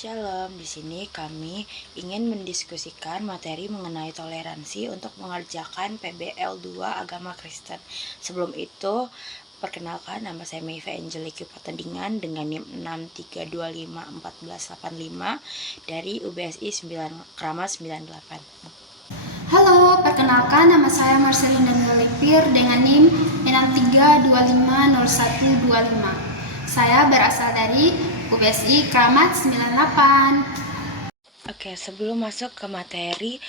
Shalom, di sini kami ingin mendiskusikan materi mengenai toleransi untuk mengerjakan PBL 2 Agama Kristen. Sebelum itu, perkenalkan, nama saya Meiva Angeliki Patendingan dengan NIM 63251485 dari UBSI 9 Kramas 98. Halo, perkenalkan nama saya Marcelin Daniel Lipir dengan NIM 63250125. Saya berasal dari UBSI Kramat 98. Oke, sebelum masuk ke materi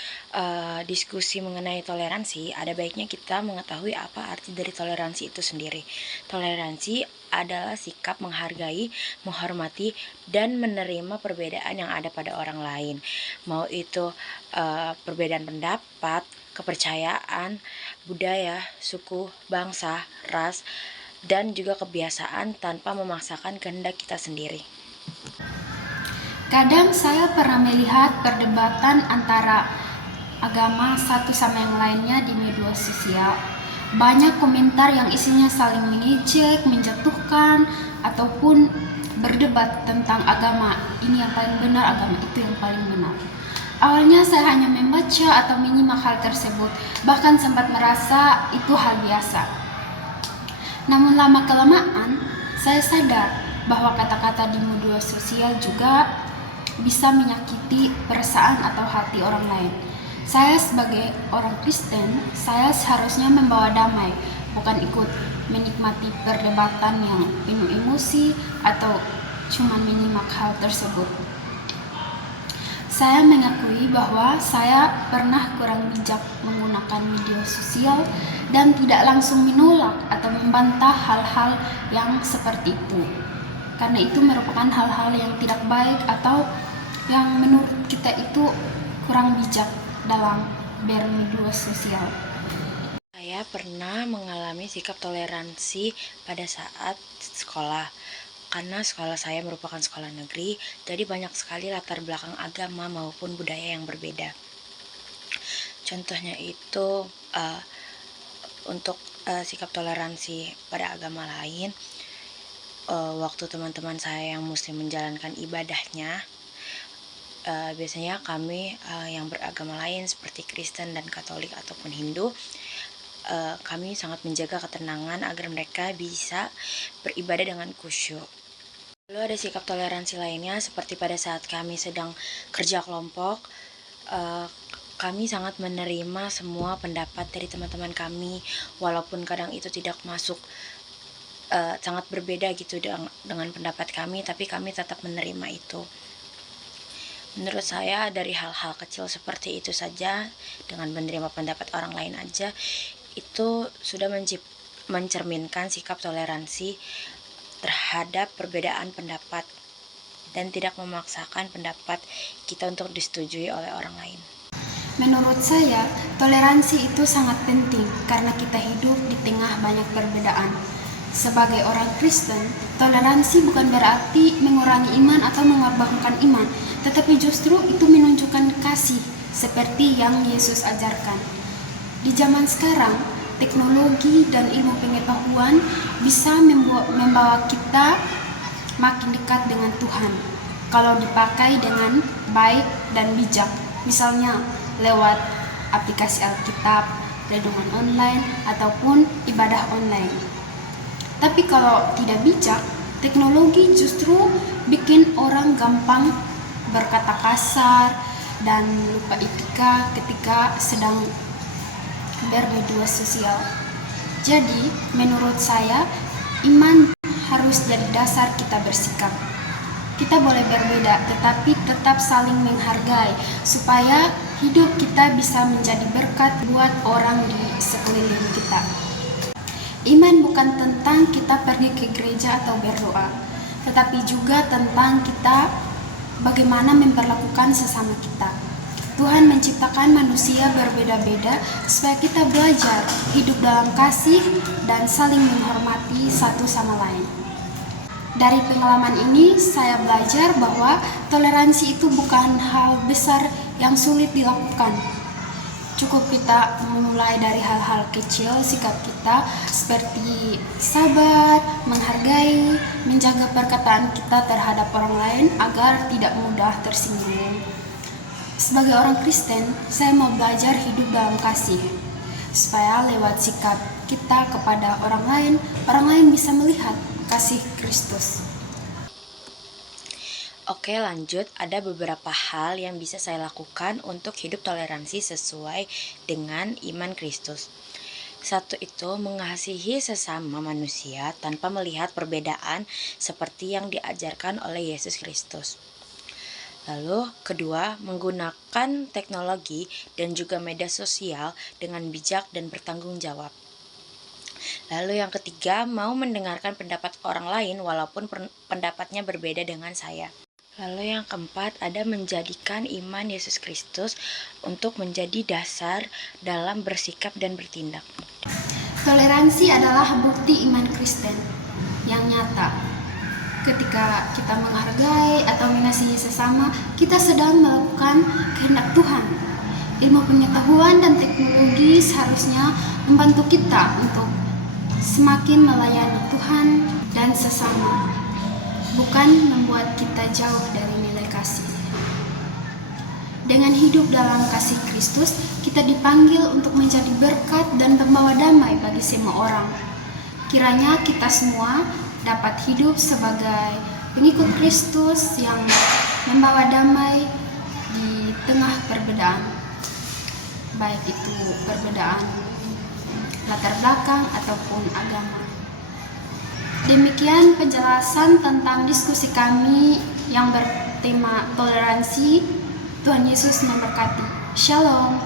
diskusi mengenai toleransi, ada baiknya kita mengetahui apa arti dari toleransi itu sendiri. Toleransi adalah sikap menghargai, menghormati, dan menerima perbedaan yang ada pada orang lain. Mau itu perbedaan pendapat, kepercayaan, budaya, suku, bangsa, ras, dan juga kebiasaan tanpa memaksakan kehendak kita sendiri. Kadang saya pernah melihat perdebatan antara agama satu sama yang lainnya di media sosial. Banyak komentar yang isinya saling mengejek, menjatuhkan, ataupun berdebat tentang agama. Ini yang paling benar, agama itu yang paling benar. Awalnya saya hanya membaca atau menyimak hal tersebut, bahkan sempat merasa itu hal biasa. Namun lama-kelamaan, saya sadar bahwa kata-kata di media sosial juga bisa menyakiti perasaan atau hati orang lain. Saya sebagai orang Kristen, saya seharusnya membawa damai, bukan ikut menikmati perdebatan yang penuh emosi atau cuma menyimak hal tersebut. Saya mengakui bahwa saya pernah kurang bijak menggunakan media sosial dan tidak langsung menolak atau membantah hal-hal yang seperti itu. Karena itu merupakan hal-hal yang tidak baik atau yang menurut kita itu kurang bijak dalam bermedia sosial. Saya pernah mengalami sikap toleransi pada saat sekolah. Karena sekolah saya merupakan sekolah negeri, jadi banyak sekali latar belakang agama maupun budaya yang berbeda. Contohnya itu untuk sikap toleransi pada agama lain, waktu teman-teman saya yang muslim menjalankan ibadahnya, biasanya kami yang beragama lain seperti Kristen dan Katolik ataupun Hindu, kami sangat menjaga ketenangan agar mereka bisa beribadah dengan khusyuk. Lalu ada sikap toleransi lainnya seperti pada saat kami sedang kerja kelompok, kami sangat menerima semua pendapat dari teman-teman kami, walaupun kadang itu tidak masuk, sangat berbeda gitu dengan pendapat kami, tapi kami tetap menerima itu. Menurut saya dari hal-hal kecil seperti itu saja, dengan menerima pendapat orang lain aja, itu sudah mencerminkan sikap toleransi terhadap perbedaan pendapat dan tidak memaksakan pendapat kita untuk disetujui oleh orang lain. Menurut saya, toleransi itu sangat penting karena kita hidup di tengah banyak perbedaan. Sebagai orang Kristen, toleransi bukan berarti mengurangi iman atau mengabaikan iman, tetapi justru itu menunjukkan kasih seperti yang Yesus ajarkan. Di zaman sekarang, teknologi dan ilmu pengetahuan bisa membawa kita makin dekat dengan Tuhan kalau dipakai dengan baik dan bijak, misalnya lewat aplikasi Alkitab, renungan online, ataupun ibadah online. Tapi kalau tidak bijak, teknologi justru bikin orang gampang berkata kasar dan lupa etika ketika sedang bermedia sosial. Jadi, menurut saya, iman harus jadi dasar kita bersikap. Kita boleh berbeda, tetapi tetap saling menghargai supaya hidup kita bisa menjadi berkat buat orang di sekeliling kita. Iman bukan tentang kita pergi ke gereja atau berdoa, tetapi juga tentang kita bagaimana memperlakukan sesama kita. Tuhan menciptakan manusia berbeda-beda supaya kita belajar hidup dalam kasih dan saling menghormati satu sama lain. Dari pengalaman ini, saya belajar bahwa toleransi itu bukan hal besar yang sulit dilakukan. Cukup kita memulai dari hal-hal kecil, sikap kita seperti sabar, menghargai, menjaga perkataan kita terhadap orang lain agar tidak mudah tersinggung. Sebagai orang Kristen, saya mau belajar hidup dalam kasih, supaya lewat sikap kita kepada orang lain bisa melihat kasih Kristus. Oke, lanjut. Ada beberapa hal yang bisa saya lakukan untuk hidup toleransi sesuai dengan iman Kristus. Satu itu mengasihi sesama manusia tanpa melihat perbedaan seperti yang diajarkan oleh Yesus Kristus. Lalu kedua, menggunakan teknologi dan juga media sosial dengan bijak dan bertanggung jawab. Lalu yang ketiga, mau mendengarkan pendapat orang lain walaupun pendapatnya berbeda dengan saya. Lalu yang keempat, ada menjadikan iman Yesus Kristus untuk menjadi dasar dalam bersikap dan bertindak. Toleransi adalah bukti iman Kristen yang nyata. Ketika kita menghargai atau mengasihi sesama, kita sedang melakukan kehendak Tuhan. Ilmu pengetahuan dan teknologi seharusnya membantu kita untuk semakin melayani Tuhan dan sesama, bukan membuat kita jauh dari nilai kasih. Dengan hidup dalam kasih Kristus, kita dipanggil untuk menjadi berkat dan pembawa damai bagi semua orang. Kiranya kita semua dapat hidup sebagai pengikut Kristus yang membawa damai di tengah perbedaan, baik itu perbedaan latar belakang ataupun agama. Demikian penjelasan tentang diskusi kami yang bertema toleransi. Tuhan Yesus memberkati. Shalom.